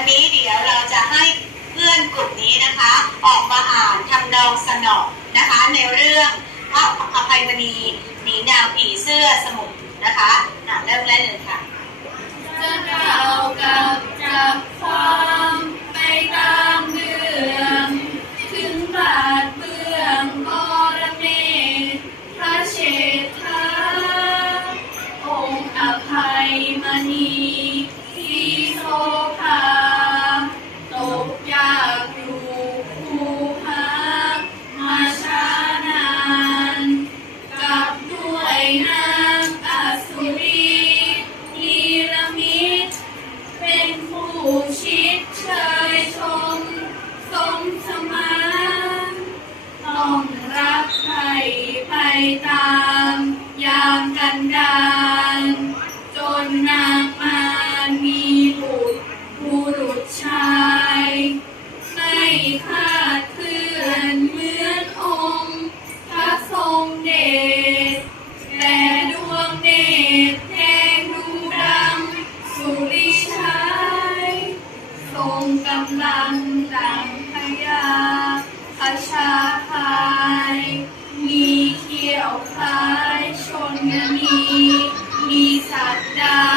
วันนี้เดี๋ยวเราจะให้เพื่อนกลุ่มนี้นะคะ ออกมาอ่านทำนองสนอนะคะ ในเรื่องพระอภัยมณีหนีแนวผีเสื้อสมุนนะคะ งกำลังดังพยาขชาพาย มีเขียวคล้ายชนนี มีสัตดา